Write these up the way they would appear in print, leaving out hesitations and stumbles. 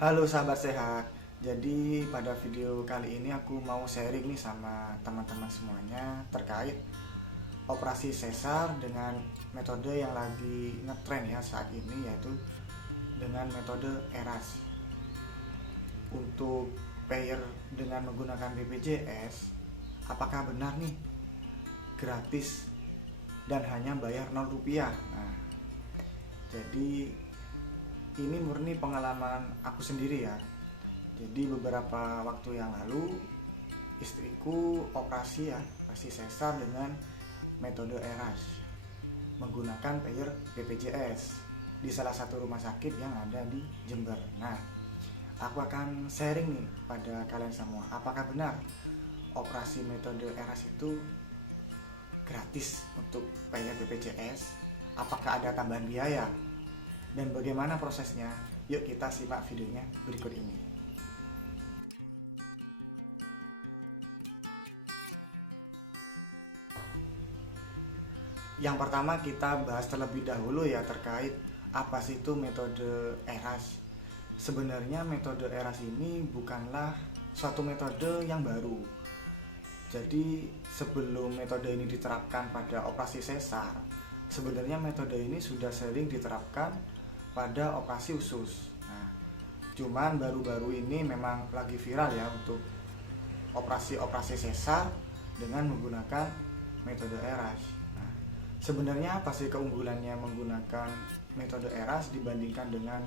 Halo sahabat sehat. Jadi pada video kali ini aku mau sharing nih sama teman-teman semuanya terkait operasi sesar dengan metode yang lagi ngetren ya saat ini, yaitu dengan metode ERAS. Untuk payer dengan menggunakan BPJS, apakah benar nih gratis dan hanya bayar 0 rupiah? Nah, jadi ini murni pengalaman aku sendiri ya. Jadi beberapa waktu yang lalu istriku operasi sesar dengan metode ERAS menggunakan payer BPJS di salah satu rumah sakit yang ada di Jember. Nah, aku akan sharing nih pada kalian semua, apakah benar operasi metode ERAS itu gratis untuk payer BPJS? Apakah ada tambahan biaya? Dan bagaimana prosesnya? Yuk kita simak videonya berikut ini. Yang pertama kita bahas terlebih dahulu ya terkait apa sih itu metode ERAS. Sebenarnya metode ERAS ini bukanlah suatu metode yang baru. Jadi sebelum metode ini diterapkan pada operasi sesar, sebenarnya metode ini sudah sering diterapkan pada operasi usus. Nah, cuman baru-baru ini memang lagi viral ya untuk operasi sesar dengan menggunakan metode ERAS. Sebenarnya apa sih keunggulannya menggunakan metode ERAS dibandingkan dengan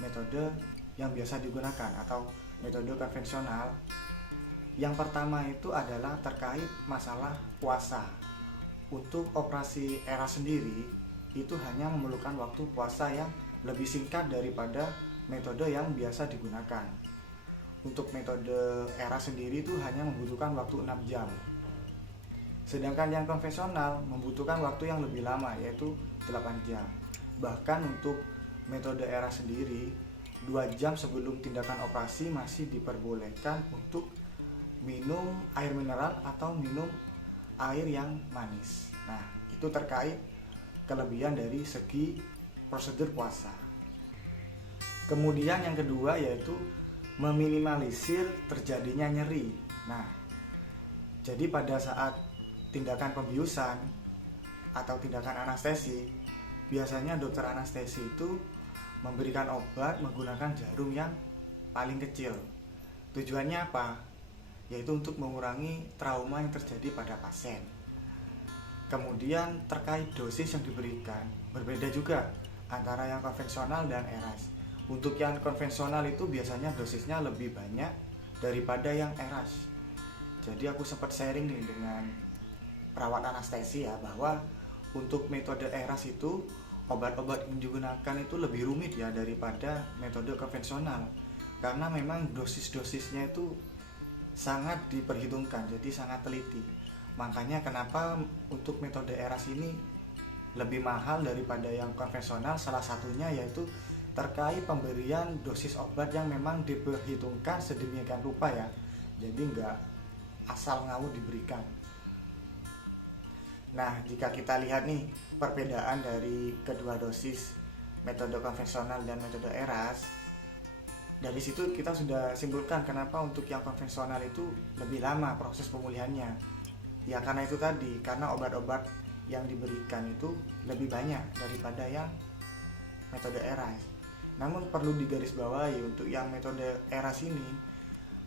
metode yang biasa digunakan atau metode konvensional? Yang pertama itu adalah terkait masalah puasa. Untuk operasi ERAS sendiri itu hanya memerlukan waktu puasa yang lebih singkat daripada metode yang biasa digunakan. Untuk metode ERAS sendiri itu hanya membutuhkan waktu 6 jam. Sedangkan yang konvensional membutuhkan waktu yang lebih lama, yaitu 8 jam. Bahkan untuk metode ERAS sendiri, 2 jam sebelum tindakan operasi masih diperbolehkan untuk minum air mineral atau minum air yang manis. Nah, itu terkait kelebihan dari segi prosedur puasa. Kemudian yang kedua yaitu meminimalisir terjadinya nyeri. Nah, jadi pada saat tindakan pembiusan atau tindakan anestesi, biasanya dokter anestesi itu memberikan obat menggunakan jarum yang paling kecil. Tujuannya apa? Yaitu untuk mengurangi trauma yang terjadi pada pasien. Kemudian terkait dosis yang diberikan, berbeda juga antara yang konvensional dan ERAS. Untuk yang konvensional itu biasanya dosisnya lebih banyak daripada yang ERAS. Jadi aku sempat sharing nih dengan perawat anestesi ya, bahwa untuk metode ERAS itu obat-obat yang digunakan itu lebih rumit ya daripada metode konvensional, karena memang dosis-dosisnya itu sangat diperhitungkan, jadi sangat teliti. Makanya kenapa untuk metode ERAS ini lebih mahal daripada yang konvensional, salah satunya yaitu terkait pemberian dosis obat yang memang diperhitungkan sedemikian rupa ya, jadi nggak asal ngawur diberikan. Nah, jika kita lihat nih perbedaan dari kedua dosis metode konvensional dan metode ERAS, dari situ kita sudah simpulkan kenapa untuk yang konvensional itu lebih lama proses pemulihannya. Ya karena itu tadi, karena obat-obat yang diberikan itu lebih banyak daripada yang metode ERAS. Namun perlu digarisbawahi untuk yang metode ERAS ini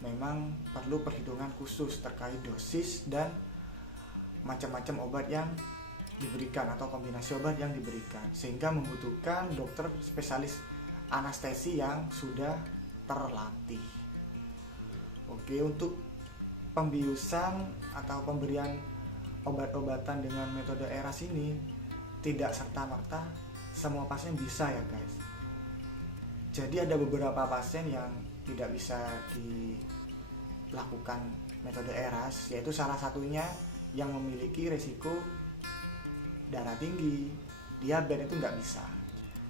memang perlu perhitungan khusus terkait dosis dan macam-macam obat yang diberikan atau kombinasi obat yang diberikan, sehingga membutuhkan dokter spesialis anestesi yang sudah terlatih. Oke, untuk pembiusan atau pemberian obat-obatan dengan metode ERAS ini tidak serta-merta semua pasien bisa ya guys. Jadi ada beberapa pasien yang tidak bisa dilakukan metode ERAS, yaitu salah satunya yang memiliki resiko darah tinggi, diabetes itu nggak bisa.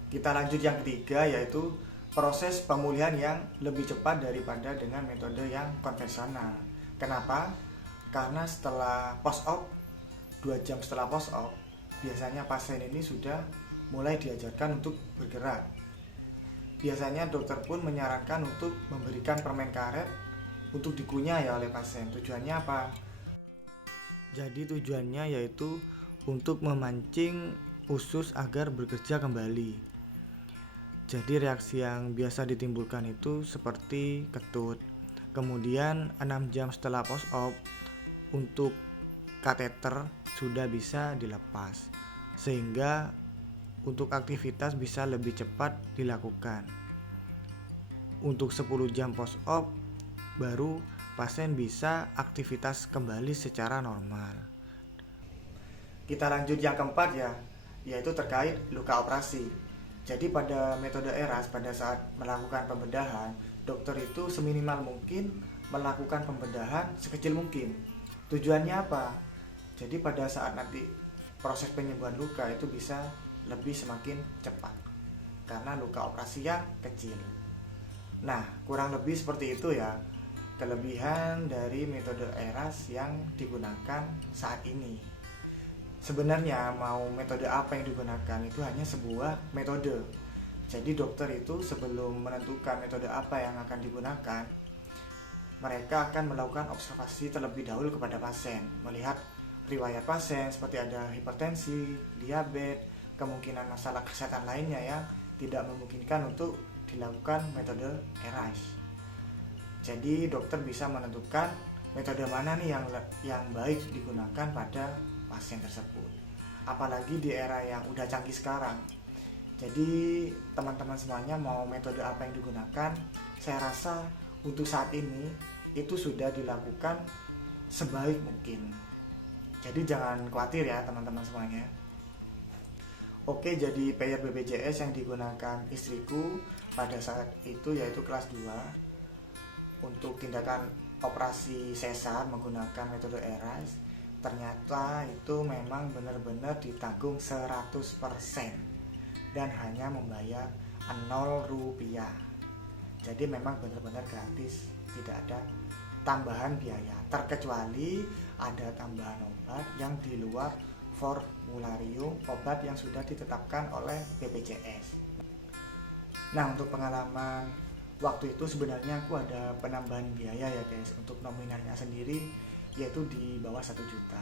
Kita lanjut yang ketiga, yaitu proses pemulihan yang lebih cepat daripada dengan metode yang konvensional. Kenapa? Karena setelah post-op, 2 jam setelah post-op, biasanya pasien ini sudah mulai diajarkan untuk bergerak. Biasanya dokter pun menyarankan untuk memberikan permen karet untuk dikunyah ya oleh pasien. Tujuannya apa? Jadi tujuannya yaitu untuk memancing usus agar bekerja kembali. Jadi reaksi yang biasa ditimbulkan itu seperti ketut. Kemudian 6 jam setelah post op, untuk kateter sudah bisa dilepas, sehingga untuk aktivitas bisa lebih cepat dilakukan. Untuk 10 jam post op baru pasien bisa aktivitas kembali secara normal. Kita lanjut yang keempat ya, yaitu terkait luka operasi. Jadi pada metode ERAS, pada saat melakukan pembedahan, dokter itu seminimal mungkin melakukan pembedahan sekecil mungkin. Tujuannya apa? Jadi pada saat nanti proses penyembuhan luka itu bisa lebih semakin cepat karena luka operasi yang kecil. Nah, kurang lebih seperti itu ya kelebihan dari metode ERAS yang digunakan saat ini. Sebenarnya mau metode apa yang digunakan itu hanya sebuah metode. Jadi dokter itu sebelum menentukan metode apa yang akan digunakan, mereka akan melakukan observasi terlebih dahulu kepada pasien, melihat riwayat pasien seperti ada hipertensi, diabetes, kemungkinan masalah kesehatan lainnya yang tidak memungkinkan untuk dilakukan metode ERAS. Jadi dokter bisa menentukan metode mana nih yang baik digunakan pada pasien tersebut. Apalagi di era yang udah canggih sekarang. Jadi teman-teman semuanya mau metode apa yang digunakan, saya rasa untuk saat ini itu sudah dilakukan sebaik mungkin. Jadi jangan khawatir ya teman-teman semuanya. Oke, jadi payer BPJS yang digunakan istriku pada saat itu yaitu kelas 2 untuk tindakan operasi sesar menggunakan metode ERAS. Ternyata itu memang benar-benar ditanggung 100% dan hanya membayar 0 rupiah. Jadi memang benar-benar gratis, tidak ada tambahan biaya, terkecuali ada tambahan obat yang di luar formularium obat yang sudah ditetapkan oleh BPJS. Nah, untuk pengalaman waktu itu sebenarnya aku ada penambahan biaya ya guys, untuk nominalnya sendiri yaitu di bawah 1 juta.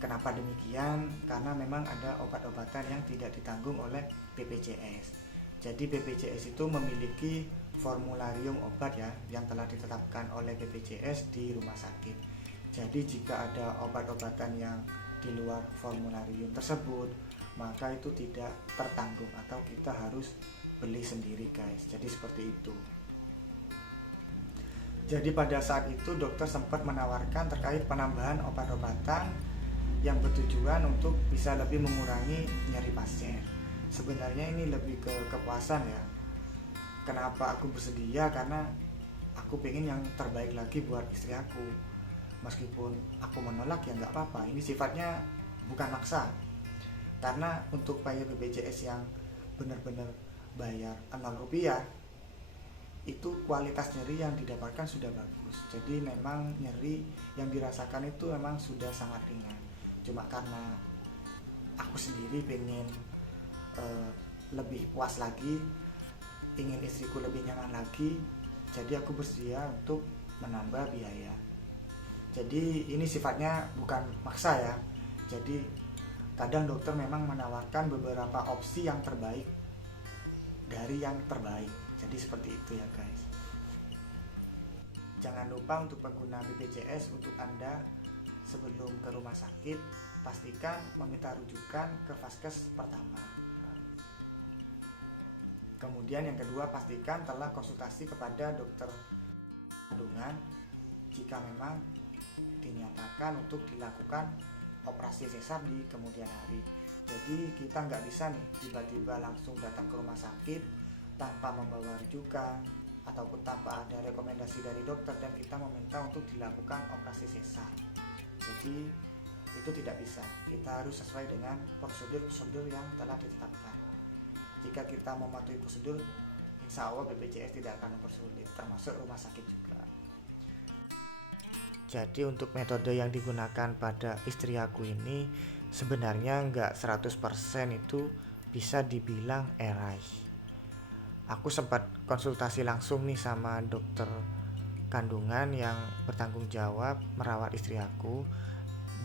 Kenapa demikian? Karena memang ada obat-obatan yang tidak ditanggung oleh BPJS. Jadi BPJS itu memiliki formularium obat ya yang telah ditetapkan oleh BPJS di rumah sakit. Jadi jika ada obat-obatan yang di luar formularium tersebut, maka itu tidak tertanggung atau kita harus beli sendiri guys. Jadi seperti itu. Jadi pada saat itu dokter sempat menawarkan terkait penambahan obat-obatan yang bertujuan untuk bisa lebih mengurangi nyeri pasien. Sebenarnya ini lebih ke kepuasan ya. Kenapa aku bersedia? Karena aku pengen yang terbaik lagi buat istri aku. Meskipun aku menolak ya nggak apa-apa. Ini sifatnya bukan maksa. Karena untuk payer BPJS yang benar-benar bayar 0 rupiah, itu kualitas nyeri yang didapatkan sudah bagus. Jadi memang nyeri yang dirasakan itu memang sudah sangat ringan. Cuma karena aku sendiri pengen lebih puas lagi, ingin istriku lebih nyaman lagi, jadi aku bersedia untuk menambah biaya. Jadi ini sifatnya bukan maksa ya. Jadi kadang dokter memang menawarkan beberapa opsi yang terbaik dari yang terbaik. Jadi seperti itu ya guys. Jangan lupa untuk pengguna BPJS, untuk Anda sebelum ke rumah sakit, pastikan meminta rujukan ke vaskes pertama. Kemudian yang kedua, pastikan telah konsultasi kepada dokter kandungan jika memang dinyatakan untuk dilakukan operasi sesar di kemudian hari. Jadi kita nggak bisa nih tiba-tiba langsung datang ke rumah sakit tanpa membawa rujukan ataupun tanpa ada rekomendasi dari dokter dan kita meminta untuk dilakukan operasi sesar. Jadi itu tidak bisa. Kita harus sesuai dengan prosedur-prosedur yang telah ditetapkan. Jika kita mematuhi prosedur, insya Allah BPJS tidak akan mempersulit, termasuk rumah sakit juga. Jadi untuk metode yang digunakan pada istri aku ini sebenarnya nggak 100% itu bisa dibilang ERAS. Aku sempat konsultasi langsung nih sama dokter kandungan yang bertanggung jawab merawat istri aku.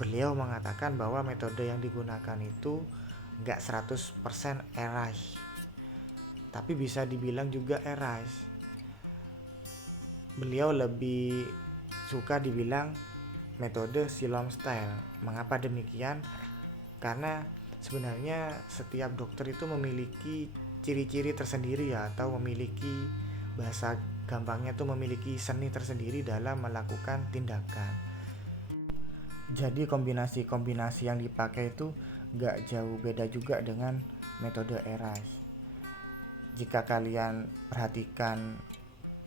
Beliau mengatakan bahwa metode yang digunakan itu nggak 100% eras, tapi bisa dibilang juga eras. Beliau lebih suka dibilang metode Siloam style. Mengapa demikian? Karena sebenarnya setiap dokter itu memiliki ciri-ciri tersendiri ya, atau memiliki, bahasa gampangnya tuh, memiliki seni tersendiri dalam melakukan tindakan. Jadi kombinasi-kombinasi yang dipakai itu gak jauh beda juga dengan metode eras. Jika kalian perhatikan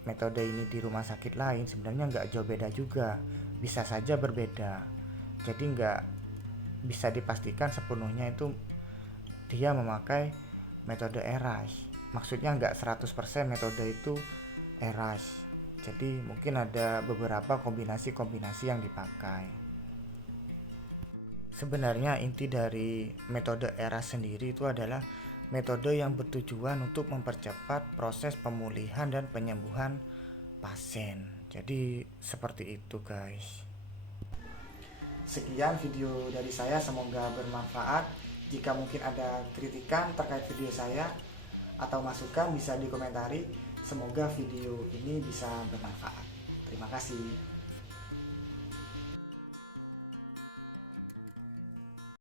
metode ini di rumah sakit lain, sebenarnya gak jauh beda juga, bisa saja berbeda. Jadi gak bisa dipastikan sepenuhnya itu dia memakai metode eras. Maksudnya nggak 100% metode itu eras. Jadi mungkin ada beberapa kombinasi-kombinasi yang dipakai. Sebenarnya inti dari metode eras sendiri itu adalah metode yang bertujuan untuk mempercepat proses pemulihan dan penyembuhan pasien. Jadi seperti itu guys. Sekian video dari saya, semoga bermanfaat. Jika mungkin ada kritikan terkait video saya atau masukan bisa dikomentari. Semoga video ini bisa bermanfaat. Terima kasih.